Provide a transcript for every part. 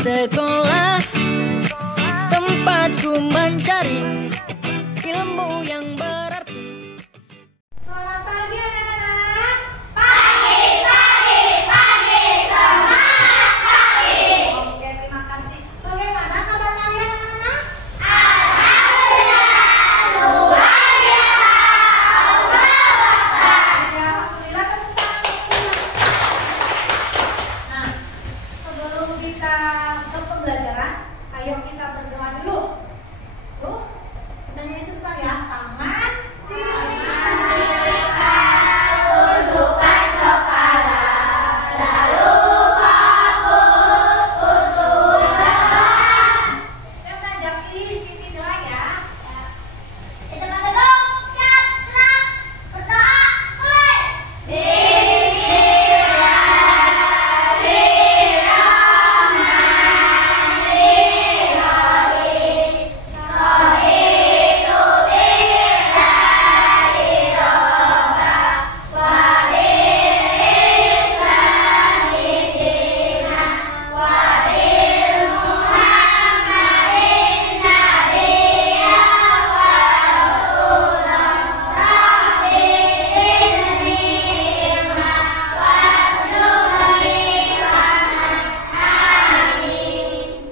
Sekolah tempatku mencari ilmu yang berarti. Selamat pagi anak-anak. Pagi, pagi, pagi, semangat pagi. Oke, terima kasih. Bagaimana kabar kalian anak-anak? Alhamdulillah, luar biasa. Ya, alhamdulillah tepuk tangan. Nah, sebelum kita ke pembelajaran, ayo kita berdoa dulu. Tuh, kita nyanyi sebentar ya. Tangan Tundukkan kepala, lalu fokus untuk depan. Saya ngajak Vivi doa ya. Kita berdoa, siap, gerak, berdoa, mulai.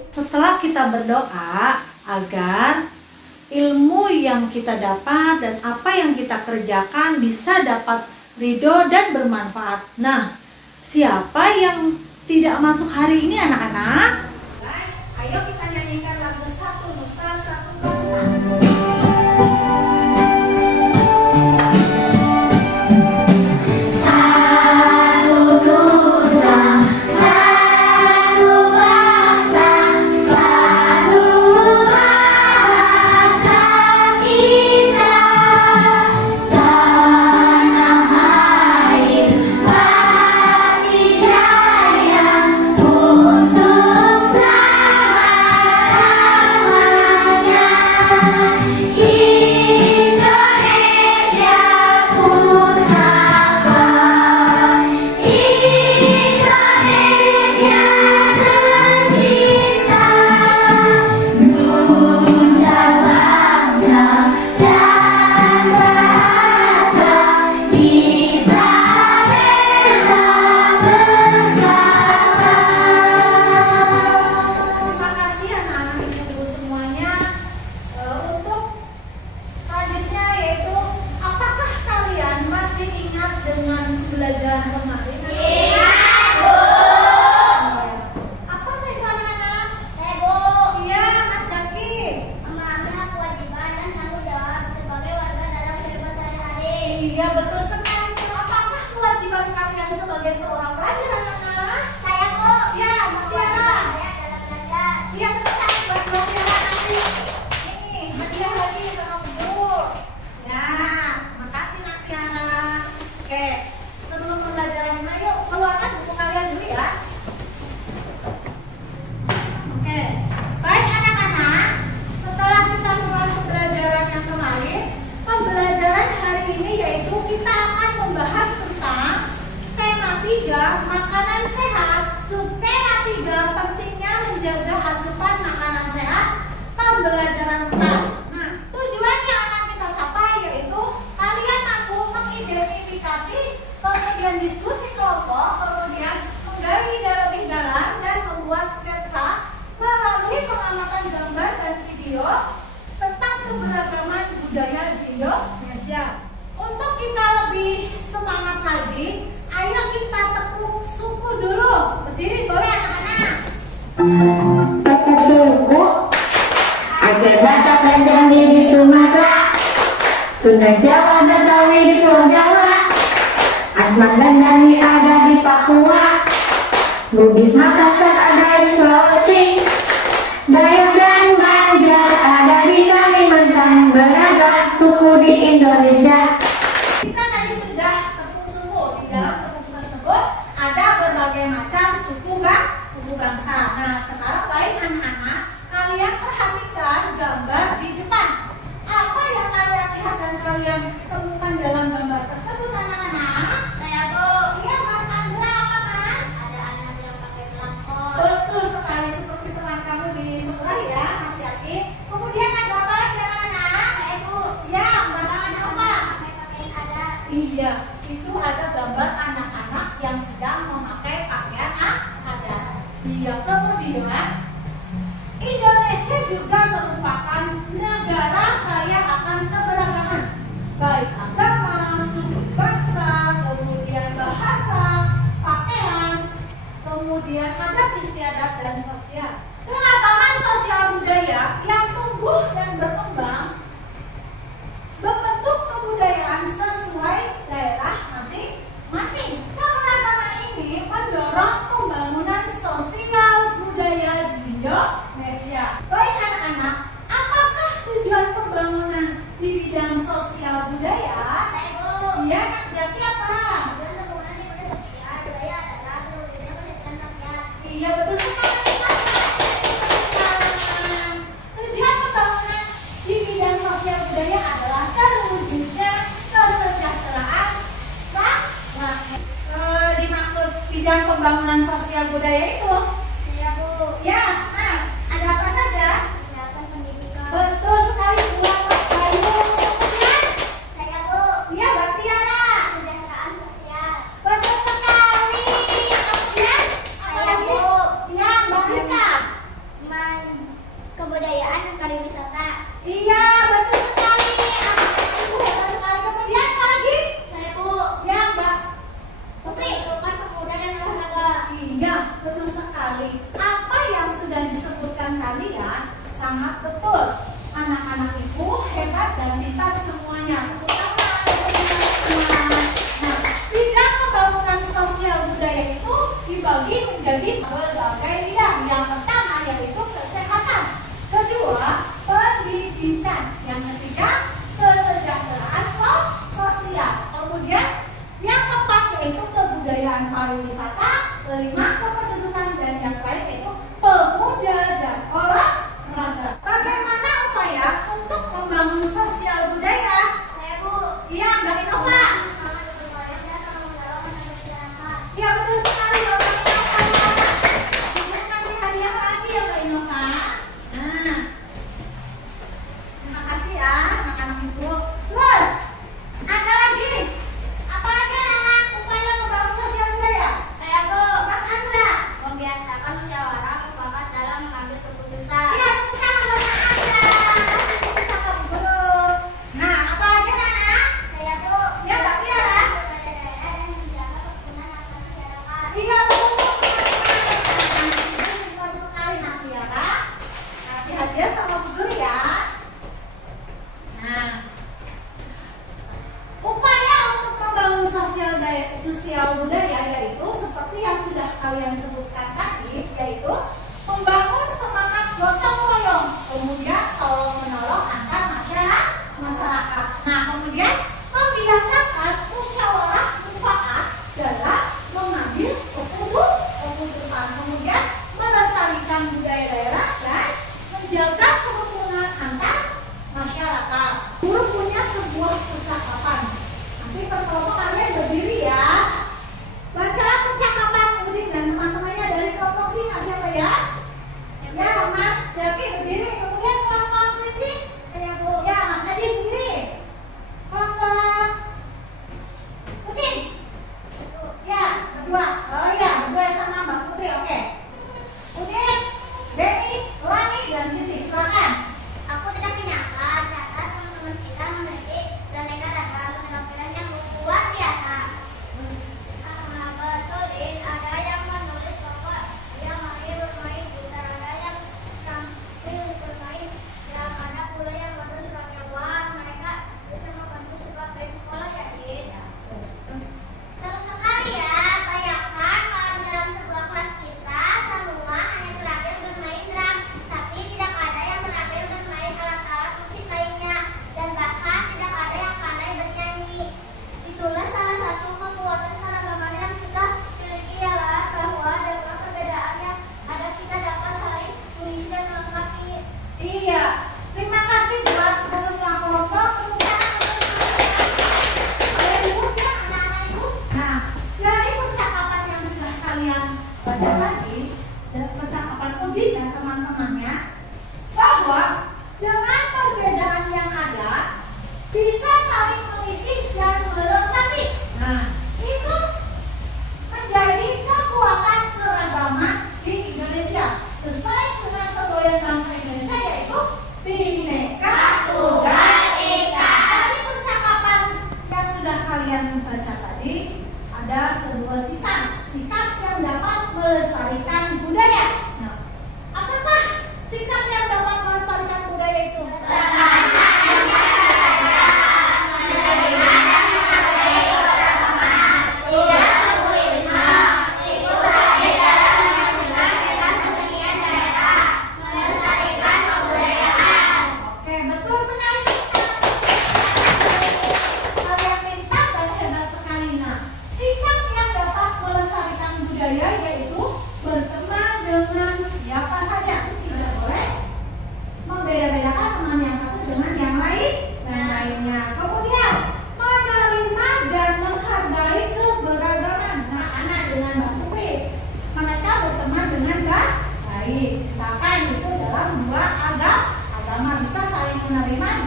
Setelah kita berdoa agar ilmu yang kita dapat dan apa yang kita kerjakan bisa dapat ridho dan bermanfaat. Nah, siapa yang tidak masuk hari ini anak-anak? Ayo kita nyanyikan lagu Satu Nusa Satu Bangsa. Terima kasih anak-anak ibu semuanya. Untuk selanjutnya yaitu, apakah kalian masih ingat dengan pembelajaran kemarin? Ingat, Bu. Apakah itu anak-anak? Saya, Bu. Iya, Mas Zaki. Mengamankan kewajiban dan tanggung jawab sebagai warga dalam kehidupan sehari-hari. Iya, betul sekali. Apakah kewajiban kalian sebagai seorang pelajar anak-anak? Saya, Bu. Iya, Mbak Tiara. Saya dalam belajar. Iya, tetap buat Mbak Tiara nanti. Nih, Mbak Tiara lagi sama Bu. Ya, makasih Mbak Tiara. Oke, sebelum pembelajaran, ayo keluarkan buku kalian dulu ya. Oke, baik anak-anak. Setelah kita mulai pembelajaran yang kemarin, pembelajaran hari ini yaitu kita akan membahas tentang tema 3, makanan sehat. Subtema 3, pentingnya menjaga asupan makanan sehat. Pembelajaran 4. Nah, tujuan yang akan kita capai yaitu kalian mampu mengidentifikasi, kemudian diskusi kelompok, kemudian menggali lebih dalam dan membuat sketsa melalui pengamatan gambar dan video tentang keberagaman budaya di Indonesia. Untuk kita lebih semangat lagi, ayo kita tepuk suku dulu. Berdiri boleh anak-anak. Tepuk suku Aceh, Batak, dan Jambi di Sumatera, Sunda, Jawa, Betawi di Pulau Jawa, Asmat dan Dani ada di Papua, Bugis, Makassar ada di Sulawesi, Dayak dan Banjar ada di Kalimantan. bidang pembangunan sosial budaya itu? Saya Bu. Ya, Mas. Ada apa saja? Kesehatan pendidikan. Betul sekali Bu Bayu. Kemudian, Saya Bu. ya Mbak Tiara. Kesejahteraan sosial. Betul sekali. Kemudian, apa Saya lagi? Bu. Ya, Mbak Rizka. Kebudayaan pariwisata. Iya, betul sekali. Betul sekali. Kemudian apa lagi? Saya Bu. Ya, Mbak Putri. Pemuda dan olahraga. Iya, betul sekali. Apa yang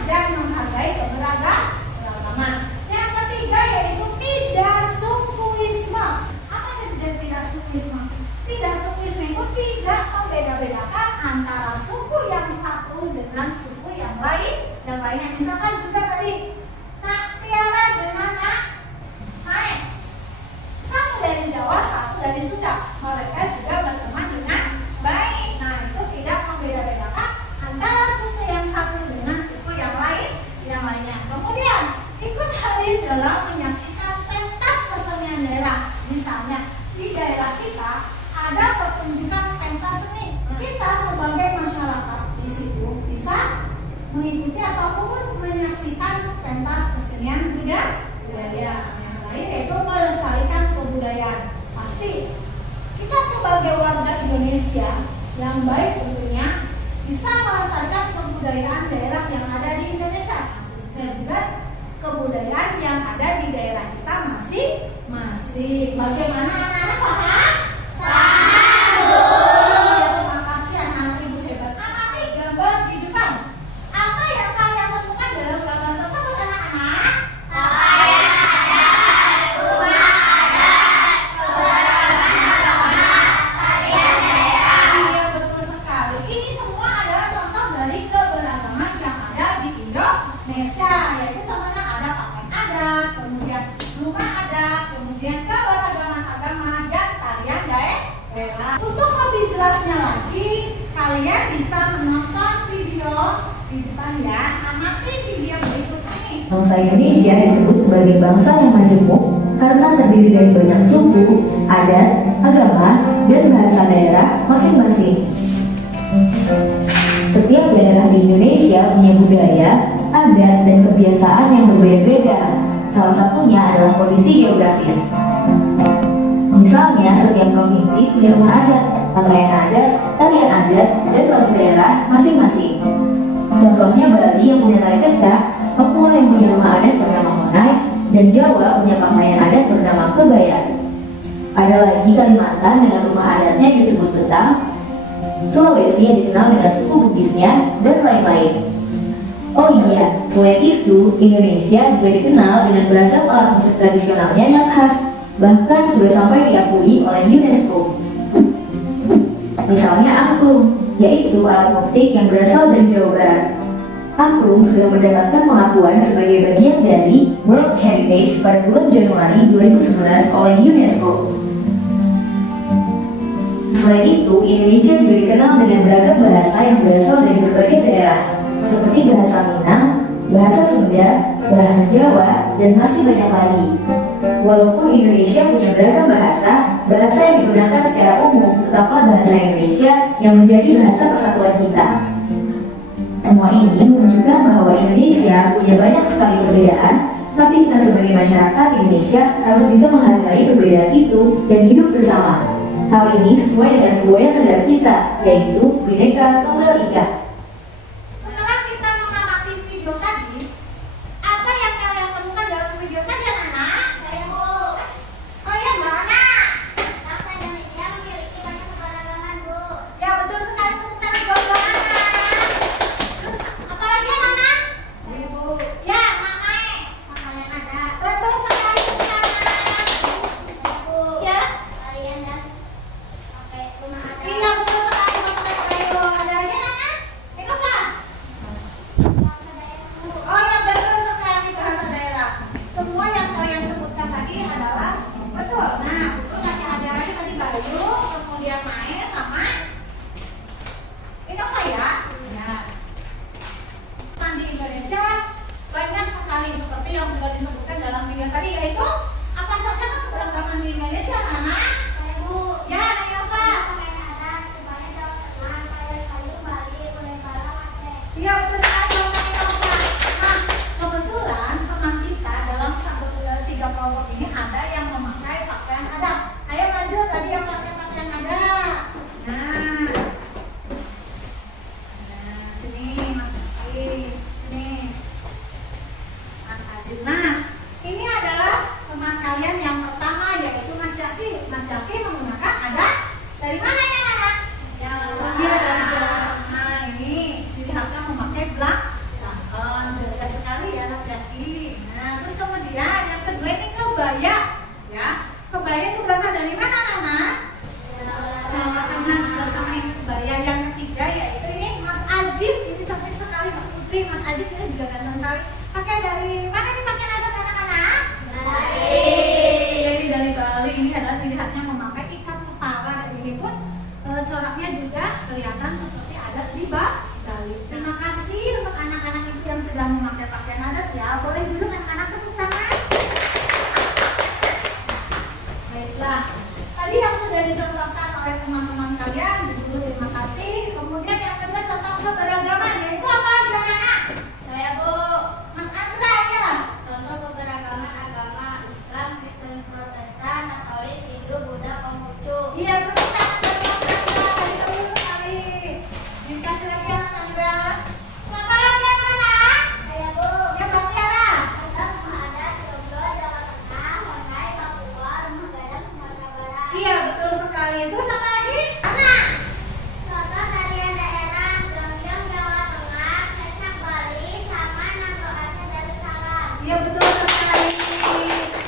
dan menghargai keberagaman. Yang ketiga yaitu tidak sukuisme. Apa itu tidak sukuisme? Tidak sukuisme itu tidak membeda-bedakan antara suku yang satu dengan suku yang lainnya. Misalkan juga tadi Nak Tiara dengan Nak Mae, satu dari Jawa, satu dari Sunda, mereka juga berteman dengan baik. Nah, itu tidak membeda-bedakan antara suku yang satu dengan suku yang lainnya. Kemudian ikut hadir dalam menyaksikan pentas kesenian daerah. Misalnya di daerah kita ada pertunjukan pentas seni. Kita sebagai masyarakat di situ bisa mengikuti ataupun menyaksikan pentas kesenian budaya. Yang lain yaitu melestarikan kebudayaan. Pasti kita sebagai warga Indonesia yang baik tentunya bisa melestarikan kebudayaan daerah yang ada di Indonesia. Khususnya juga kebudayaan yang ada di daerah kita masing-masing. Bagaimana anak-anak paham? Terima kasih anak-anak ibu hebat. Amati gambar di depan. Apa yang kalian temukan dalam gambar tersebut anak-anak? Iya, betul sekali. Ini semua adalah contoh dari keberagaman yang ada di Indonesia. Yaitu contohnya ada pakaian adat, kemudian rumah adat, kemudian keberagaman agama dan tarian daerah. Untuk lebih jelasnya lagi, kalian bisa menonton video di depan ya. Amati video berikut ini. Bangsa Indonesia disebut sebagai bangsa yang majemuk karena terdiri dari banyak suku, adat, agama, dan bahasa daerah masing-masing. Setiap daerah di Indonesia punya budaya, adat, dan kebiasaan yang berbeda-beda. Salah satunya adalah kondisi geografis. Misalnya, setiap provinsi punya rumah adat, pakaian adat, tarian adat, dan lagu daerah masing-masing. Contohnya Bali yang punya tari kecak, Papua yang punya rumah adat bernama Monai, dan Jawa punya pakaian adat bernama kebaya. Ada lagi Kalimantan dengan rumah adatnya yang disebut betang, Sulawesi yang dikenal dengan suku Bugisnya, dan lain-lain. Oh iya, selain itu, Indonesia juga dikenal dengan beragam alat musik tradisionalnya yang khas, bahkan sudah sampai diakui oleh UNESCO. Misalnya angklung, yaitu alat musik yang berasal dari Jawa Barat. Angklung sudah mendapatkan pengakuan sebagai bagian dari World Heritage pada bulan Januari 2011 oleh UNESCO. Selain itu, Indonesia juga dikenal dengan beragam bahasa yang berasal dari berbagai daerah, seperti bahasa Minang, bahasa Sunda, bahasa Jawa, dan masih banyak lagi. Walaupun Indonesia punya beragam bahasa yang digunakan secara umum, tetaplah bahasa Indonesia yang menjadi bahasa persatuan kita. Semua ini menunjukkan bahwa Indonesia punya banyak sekali perbedaan, tapi kita sebagai masyarakat Indonesia harus bisa menghargai perbedaan itu dan hidup bersama. Hal ini sesuai dengan semboyan negara kita, yaitu Bhinneka Tunggal Ika. Setelah kita mengamati video tadi, apa yang kalian temukan dalam video tadi anak-anak? Saya Bu. Oh ya Mbak Ana. Bangsa Indonesia memiliki banyak keberagaman Bu. Ya betul sekali, tepuk tangan buat Mbak Ana. Terus apa lagi anak-anak? Bu. Ya Mak Mae. Pakaian adat. Betul sekali tepuk tangan. Bu. Ya. Tarian dan pakai rumah adat. Iya betul sekali Mbak Ana. Ayo ada lagi anak-anak? jaki. Nah, terus kemudian yang kedua ini kebaya, ya. Kebaya itu berasal dari mana, anak-anak? Jawa Tengah juga sama kebaya. Yang ketiga yaitu ini Mas Ajit, ini cantik sekali Mbak Putri. Mas Ajit ini juga ganteng sekali. Pakai dari mana nih pakaian adat anak-anak? Dari Bali. Ini adalah ciri khasnya memakai ikat kepala. Dan ini pun coraknya juga kelihatan seperti adat di Bali. Terima kasih untuk anak-anak itu yang sedang memakai pakaian adat ya. Boleh dulu anak-anak tepuk tangan. Baiklah, tadi yang sudah dicontohkan oleh teman-teman kalian, dulu terima kasih. Kemudian yang kedua contoh keberagaman, yaitu apa anak-anak? Saya Bu. Mas Andra ya. Contoh keberagaman agama Islam, Kristen, Protestan, Katolik, Hindu, Buddha, Konghucu. Iya, tepuk tangan buat Mas Andra. Tadi bagus sekali. Dikasih lagi ya Mas Andra. Siapa lagi anak-anak? Saya Bu. Ya Mbak Tiara. Contoh rumah adat Jomblo, Jawa Tengah, Honai, Papua, Rumah Gadang, Sumatera Barat. Iya, betul sekali. Terus apa lagi? Anak. Contoh tarian daerah Gambyong, Jawa Tengah, Kecak Bali, sama Nangro Aceh Darussalam. Iya, betul sekali.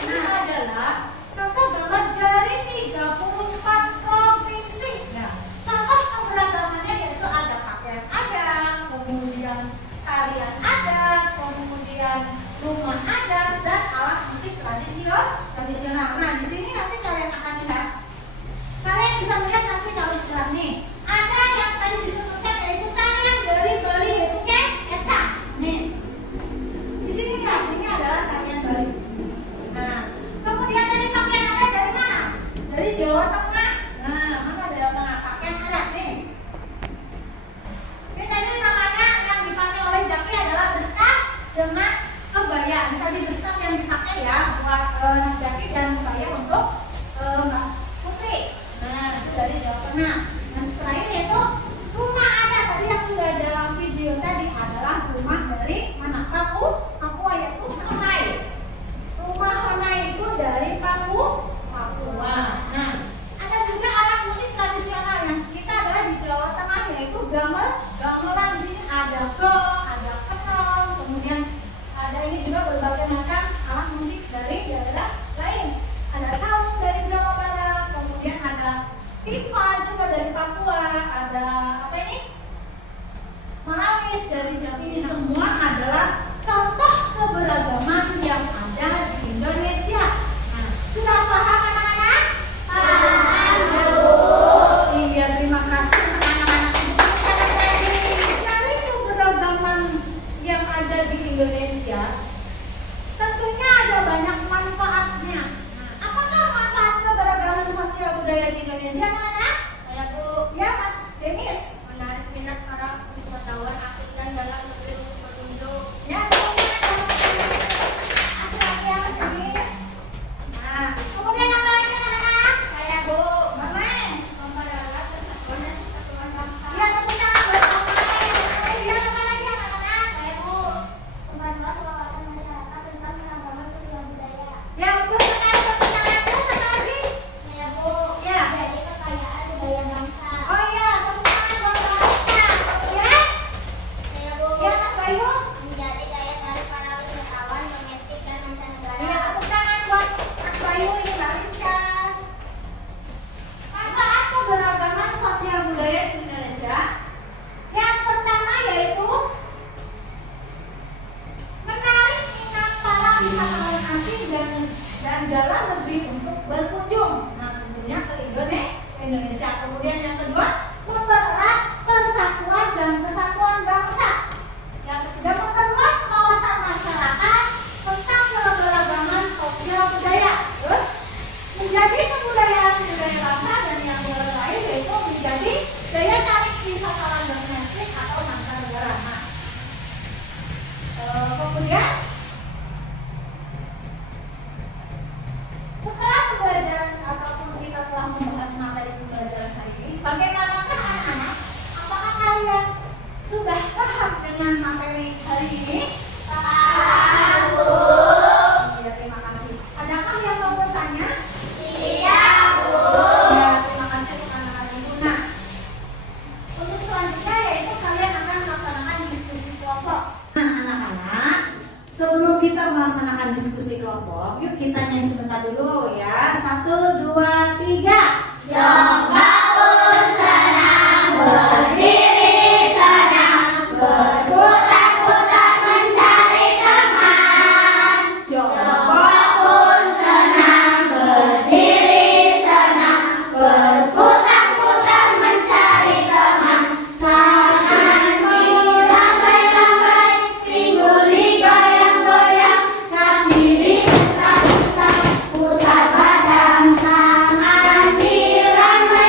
Ini adalah contoh gambar dari 34 provinsi. Nah, contoh keberagamannya yaitu ada pakaian adat, kemudian tarian adat, kemudian rumah adat dan alat musik tradisional. Nah, di sini nanti kalian akan lihat. Kalian bisa melihat nanti kalau sudah nih. Ada yang tadi disebutkan yaitu tarian dari Bali yaitu kecak. Nih. Di sini lihat, ini adalah tarian Bali. Nah, kemudian tadi pakaian adat dari mana? Dari Jawa Tengah. Nah, mana Jawa Tengah? Pakaian adat nih. Ini tadi namanya yang dipakai oleh Jaki adalah bestak dengan kebaya. Ini tadi bestak yang dipakai ya buat Jaki dan kebaya untuk Mbak Putri. Nah, itu dari Jawa Tengah. Dan terakhir yaitu rumah adat tadi yang sudah dalam video tadi adalah rumah dari mana? Papua yaitu Honai. Rumah Honai itu dari Papua. Nah, ada juga alat musik tradisional yang kita adalah di Jawa Tengah yaitu gamelan. Di sini ada gong, ada kenong, kemudian ada ini juga berbagai macam alat musik dari daerah lain. Ada calung dari Jawa Barat, kemudian ada tifa juga dari Papua, ada apa ini? Maramis dari Jawa. Ini semua adalah contoh keberagaman yang ada di Indonesia. Nah, sudah paham anak-anak? Paham, Bu. Iya, terima kasih anak-anak. Dari keberagaman yang ada di Indonesia, tentunya ada banyak manfaatnya. Nah, apakah manfaat keberagaman sosial budaya di Indonesia, anak-anak? Saya Bu. Ya, Mas Denis. Menarik minat para wisatawan asing dan dalam negeri untuk berkunjung. Ya, kemudian ya, Mas Denis. Nah, kemudian apa lagi anak-anak? Saya Bu. Bermain. Mempererat persatuan dan kesatuan bangsa. Ya, tepuk tangan buat bermain. Kemudian apa lagi anak-anak? Saya Bu. Memperluas wawasan masyarakat tentang keragaman sosial budaya. Ya, betul sekali. Tepuk tangan. Terus apa lagi? Saya Bu. Ya. Menjadi kekayaan budaya bangsa. Oh iya, tepuk tangan buat bangsa. Kemudian, Saya Bu. ya Mas Bayu. Menjadi daya tarik para wisatawan domestik dan mancanegara. Iya, tepuk tangan buat Mas Bayu. Ini Mbak Rizka. Manfaat keberagaman sosial budaya di Indonesia. Yang pertama yaitu menarik minat para wisatawan asing dan dalam negeri untuk berkunjung. Nah, tentunya ke Indonesia. Kemudian yang kedua, mempererat persatuan dan kesatuan bangsa. Yang ketiga, memperluas wawasan masyarakat tentang keberagaman sosial budaya. Terus menjadi kebudayaan budaya bangsa dan yang terakhir yaitu menjadi daya tarik wisatawan domestik atau mancanegara. Nah, kemudian setelah pembelajaran ataupun kita telah membahas materi pembelajaran hari ini, bagaimana kita melaksanakan diskusi kelompok, yuk kita nyanyi sebentar dulu ya. 1, 2, 3. Jomba pun senang, berdiri senang, berputar-putar mencari teman. Jomba pun senang, berdiri senang, berputar-putar mencari teman. Tangan dirambai-rambai, pinggul digoyang-goyang, kaki diputar-putar, putar badan. Tangan dirambai-rambai,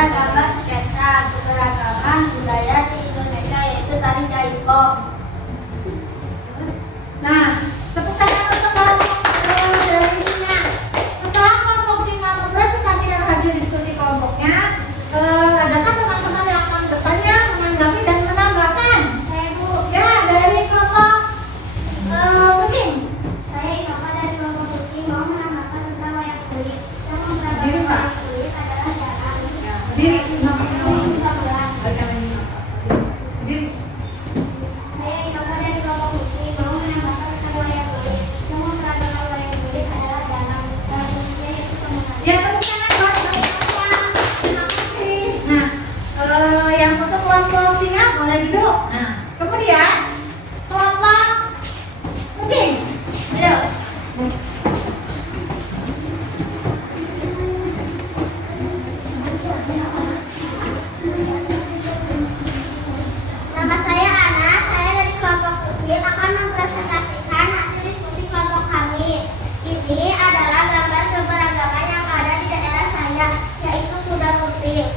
adalah gambar sketsa keberagaman budaya di Indonesia, yaitu tari jaipong. Nah, tepuk tangan untuk kelompok dari singa. Setelah kelompok singa mempresentasikan hasil diskusi kelompoknya, adakah teman-teman yang akan bertanya, menanggapi dan menambahkan? Saya Bu. Ya, dari kelompok kucing. Saya Inova dari kelompok kucing mau menambahkan tentang wayang kulit. Yang Berdiri, memperagakan Pak. wayang kulit adalah jarang. Berdiri. Berdiri. Saya Inova dari kelompok kucing mau menambahkan tentang wayang kulit. Yang memperagakan wayang kulit adalah jarang. Khususnya yaitu pemenang. Ya, tepuk tangan buat teman-teman. Terima kasih. Nah, yang untuk kelompok singa boleh duduk. Nah, kemudian kelompok kucing. Ayo. Nama saya Ana, saya dari kelompok kucing akan mempresentasikan hasil diskusi kelompok kami. Ini adalah gambar keberagaman yang ada di daerah saya, yaitu kuda lumping.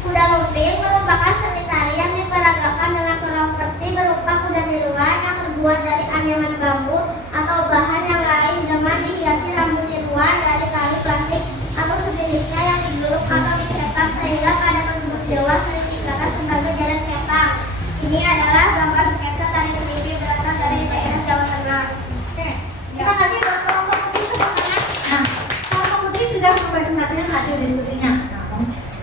Kuda lumping merupakan seni tari yang diperagakan dengan properti berupa kuda tiruan yang terbuat dari anyaman bambu atau bahan yang lain dengan dihiasi rambut tiruan dari tali plastik atau sejenisnya yang digulung atau diketak sehingga pada bentuk dewa sering dikatakan sebagai jalan ketang. Ini adalah gambar sketsa tari selipi berasal dari daerah Jawa Tengah. Oke, terima kasih buat kelompok kucing. Tepuk tangan. Nah, kelompok kucing sudah mempresentasikan hasil diskusinya. Nah,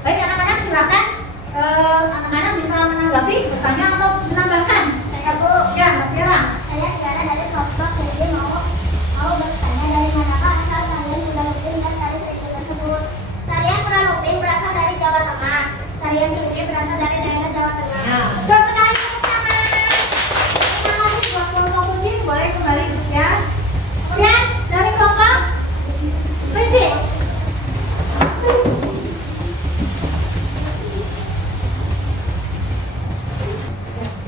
baik anak-anak, silakan anak-anak bisa menanggapi, bertanya atau menambahkan. Saya Bu. Ya, Mbak Tiara. Saya Tiara dari kelompok jadi mau bertanya dari manakah asal tarian kuda lumping dan tari selipi tersebut. Tarian kuda lumping berasal dari Jawa Tengah. Tarian selipi berasal dari daerah Jawa Tengah. Nah, betul sekali, tepuk tangan. Terima kasih buat kelompok kucing, boleh kembali duduk ya. Kemudian dari kelompok kelinci.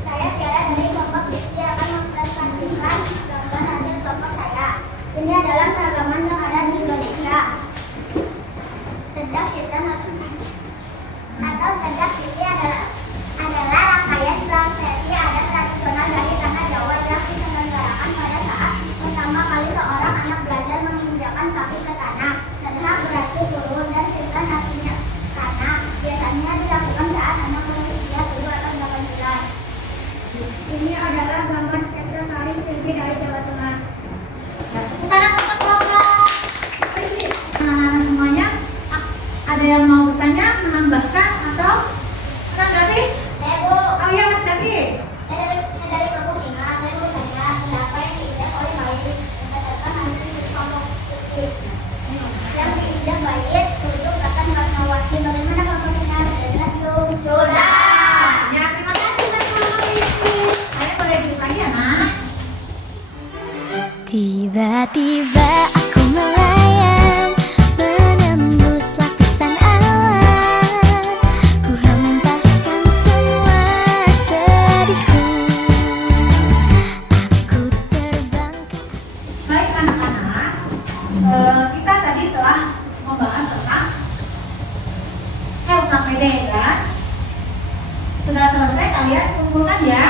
Saya Tiara dari kelompok Kristi akan mempresentasikan gambar hasil kelompok saya. Ini adalah keragaman yang ada di Indonesia. Tendak hitam atau tendak sisi adalah rangkaian prosesi adat tradisional dari tanah Jawa yang diselenggarakan pada saat pertama kali seorang anak belajar menginjakkan kaki ke tanah. Tendak berarti turun dan sintan artinya tanah. Biasanya dilakukan saat anak berusia 7 atau 8 bulan. Ini adalah gambar sketsa tari selipi dari Jawa Tengah. Ya, tepuk tangan untuk kelompok kelinci. Anak-anak semuanya, ada yang mau bertanya, menambahkan atau menanggapi? Saya Bu. Oh iya, Mas Jaki. Saya dari kelompok singa. Saya mau tanya siapa yang diinjak oleh bayi berdasarkan hasil kelompok kucing. Yang diinjak bayi untuk akan warna-warni. Bagaimana kelompok singa? Sudah jelas belum? Sudah. Ya, terima kasih buat kelompok kelinci. Saya boleh duduk lagi ya, Nak? Tiba-tiba aku melayang menembus lapisan awan. Ku hempaskan semua sedihku. Aku terbang ke Baik anak-anak, kita tadi telah membahas tentang LKPD ya. Sudah selesai, kalian kumpulkan ya.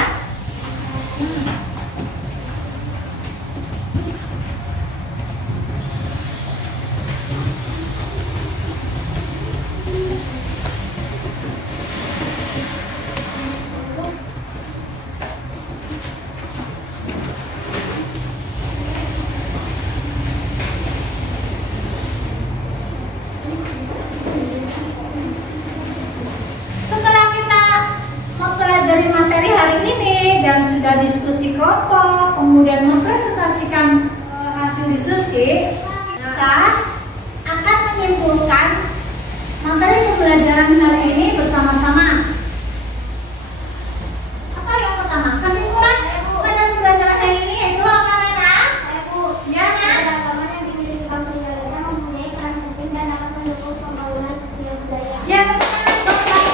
Setelah kita mempelajari materi hari ini dan sudah diskusi kelompok, kemudian mempresentasikan hasil diskusi, kita akan menyimpulkan materi pembelajaran hari ini bersama-sama. Apa yang pertama? Kesimpulan pada pembelajaran hari ini yaitu apa, Nana? Saya Bu. Ya, Nak? Keragaman yang dimiliki bangsa Indonesia mempunyai peran penting dan dapat mendukung pembangunan sosial budaya. Ya, teman-teman,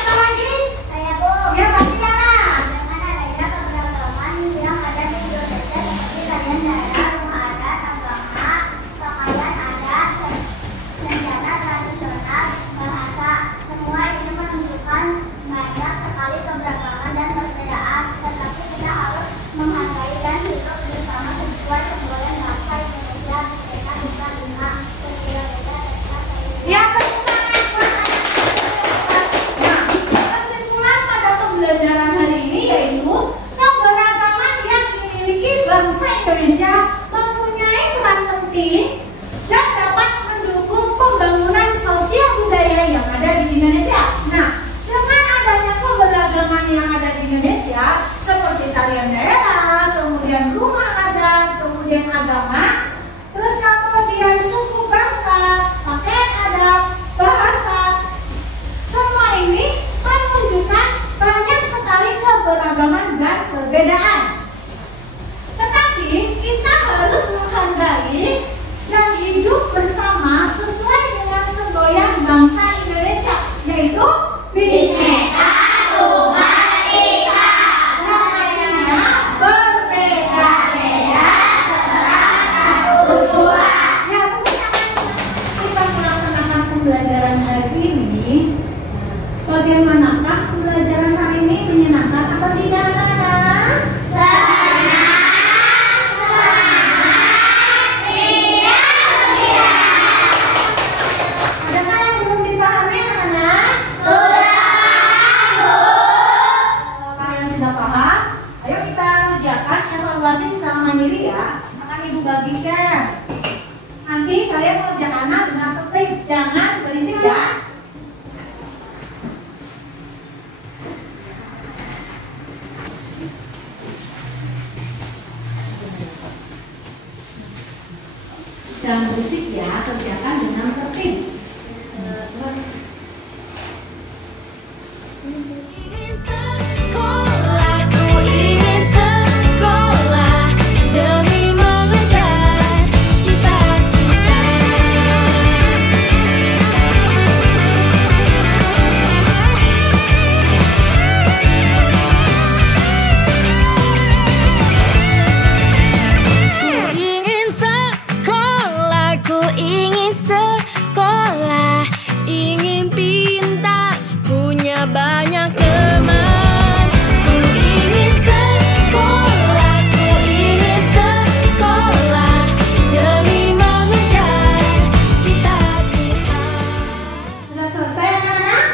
apa lagi? Saya Bu. Ya, pasti Nana. Dengan adanya keberagaman yang ada di Indonesia seperti tarian daerah, rumah adat, agama, pakaian, pembelajaran hari ini. Bagaimanakah pembelajaran hari ini, menyenangkan atau tidak, anak-anak? Adakah yang belum dipahami, anak-anak? Kalian sudah paham? Ayo kita kerjakan evaluasi secara mandiri ya. Akan Ibu bagikan. Nanti kalian mengerjakannya dengan tertib, jangan berisik ya. Jangan berisik ya, kerjakan dengan tertib. Ingin sekolah, ku ingin sekolah demi mengejar cita-cita. Ku ingin sekolah, ingin pintar, punya banyak teman. Ku ingin sekolah, ku ingin sekolah demi mengejar cita-cita. Sudah selesai anak-anak?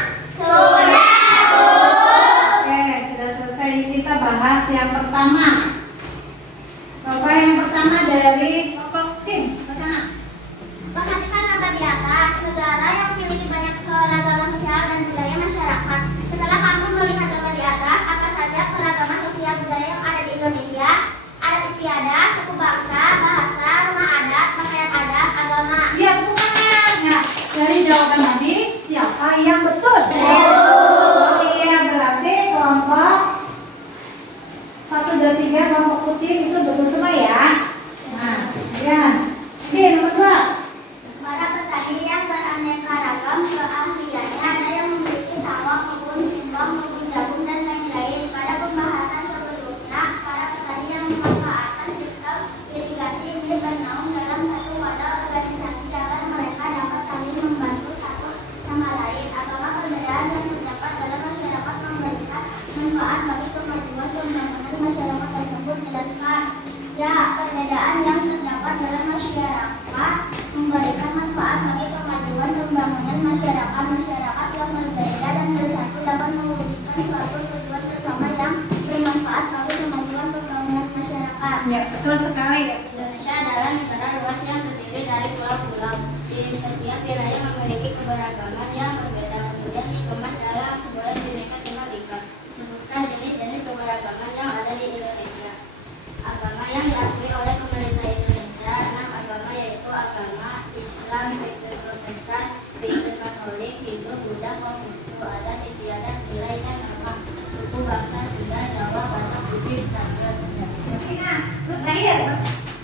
Oke, sudah selesai. Kita bahas yang pertama. Coba yang pertama dari kelompok Cim. Bacaan. Perhatikan gambar di atas, negara yang memiliki banyak keragaman sosial dan budaya masyarakat. Setelah kamu melihat gambar di atas, apa saja keragaman sosial budaya yang ada di Indonesia? Adat istiadat, suku bangsa, bahasa, rumah adat, pakaian adat, agama. Iya, bukan. Nah, dari jawaban tadi, siapa yang betul? Iya, berarti kelompok 1, 2, 3, kelompok kucing itu betul semua ya. Nah, kemudian ini nomor 2. Para petani yang beraneka ragam keahliannya, ada yang memiliki sawah, kebun, singkong, kebun jagung, dan lain-lain. Pada pembahasan sebelumnya, para petani yang memanfaatkan sistem irigasi ini bernaung dalam satu wadah organisasi agar mereka dapat saling membantu satu sama lain. Apakah perbedaan yang terdapat dalam masyarakat memberikan manfaat bagi kemajuan pembangunan masyarakat tersebut? Jelaskan. Ya, perbedaan yang terdapat dalam masyarakat memberikan manfaat bagi kemajuan pembangunan masyarakat yang berbeda dan bersatu dapat mewujudkan suatu tujuan bersama yang bermanfaat bagi kemajuan pembangunan masyarakat. Ya, betul sekali. Indonesia adalah negara luas yang terdiri dari pulau-pulau. Di setiap wilayah memiliki keberagaman yang berbeda, kemudian dikemas dalam sebuah Bhinneka Tunggal Ika. Sebutkan jenis-jenis keberagaman yang ada di Indonesia. Agama yang diakui oleh pemerintah Indonesia, 6 agama yaitu agama Islam, Kristen, Protestan, Kristen Katolik, Hindu, Buddha, Konghucu, adat istiadat, nilai dan norma, suku bangsa Sunda, Jawa, Batak, Bugis, Tangga, Nah, terus terakhir,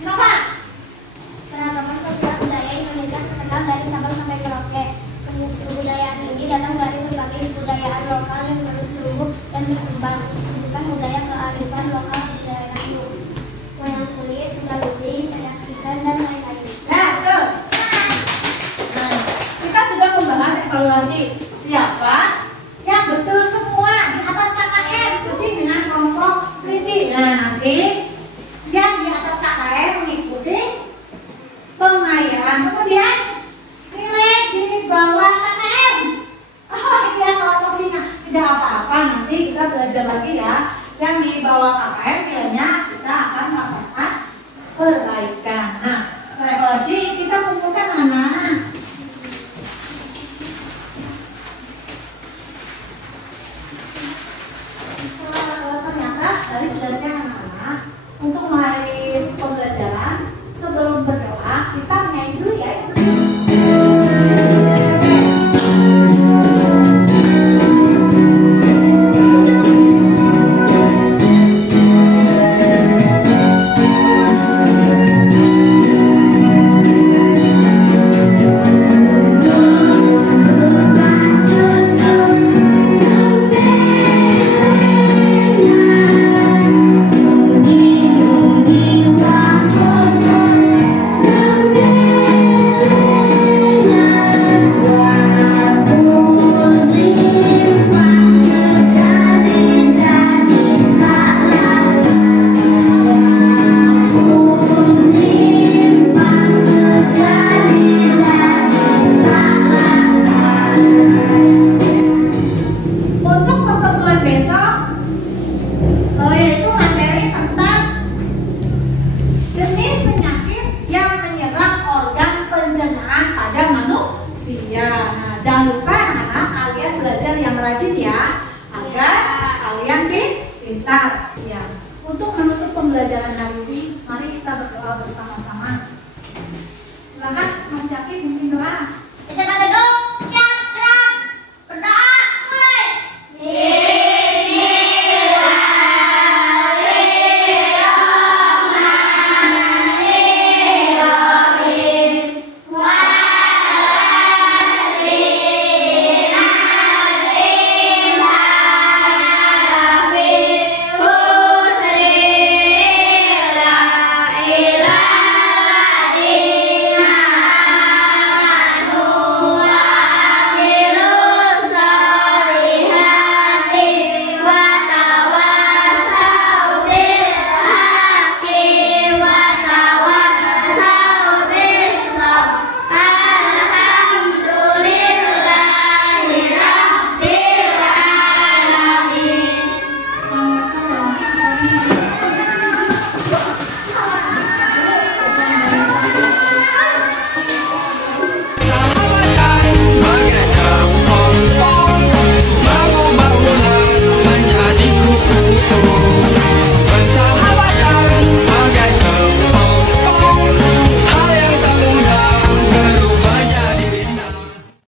Nova. Keragaman sosial budaya Indonesia terkenal dari Sabang sampai Merauke. Kebudayaan ini datang dari berbagai kebudayaan lokal yang terus tumbuh dan berkembang. Sebutkan budaya kearifan lokal di daerah itu. Wayang kulit, kuda lumping, penyaksikan, dan lain-lain. Nah, betul. Nah, kita sudah membahas evaluasi siapa yang betul semua di atas KKR, kucing dengan kelompok kelinci. Nah, nanti yang di atas KKR mengikuti pengayaan, kemudian nilai di bawah KKR. Oh, itu ya kelompok singa. Tidak apa-apa, nanti kita belajar lagi ya. Yang di bawah KKR nilainya kita akan merasakan perbaikan. Nah, setelah evaluasi kita kumpulkan anak. Ternyata tadi sudah siang anak-anak. jangan lupa anak-anak kalian belajar yang rajin ya, agar kalian pintar.